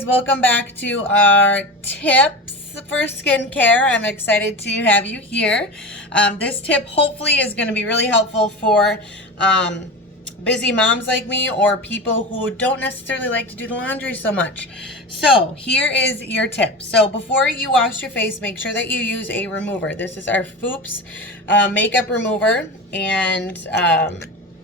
Welcome back to our tips for skincare. I'm excited to have you here. This tip hopefully is going to be really helpful for busy moms like me or people who don't necessarily like to do the laundry so much. So here is your tip. So before you wash your face, make sure that you use a remover. This is our Foops makeup remover, and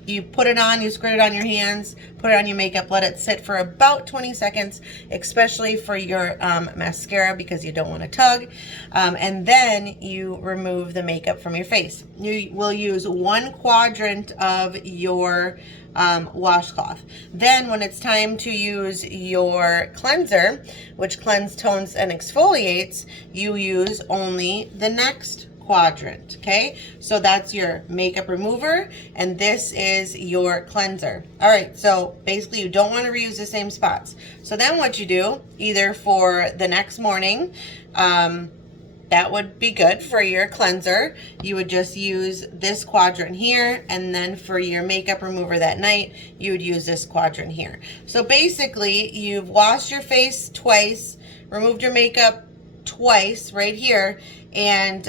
you put it on, you squirt it on your hands, put it on your makeup, let it sit for about 20 seconds, especially for your mascara because you don't want to tug. And then you remove the makeup from your face. You will use 1 quadrant of your washcloth. Then when it's time to use your cleanser, which cleanses, tones, and exfoliates, you use only the next quadrant. Okay, so that's your makeup remover and this is your cleanser. All right, so basically you don't want to reuse the same spots. So then what you do, either for the next morning, that would be good for your cleanser, you would just use this quadrant here, and then for your makeup remover that night you would use this quadrant here. So basically you've washed your face twice, removed your makeup twice right here, and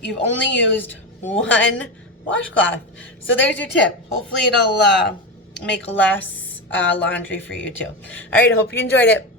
you've only used 1 washcloth. So there's your tip. Hopefully it'll make less laundry for you too. All right, I hope you enjoyed it.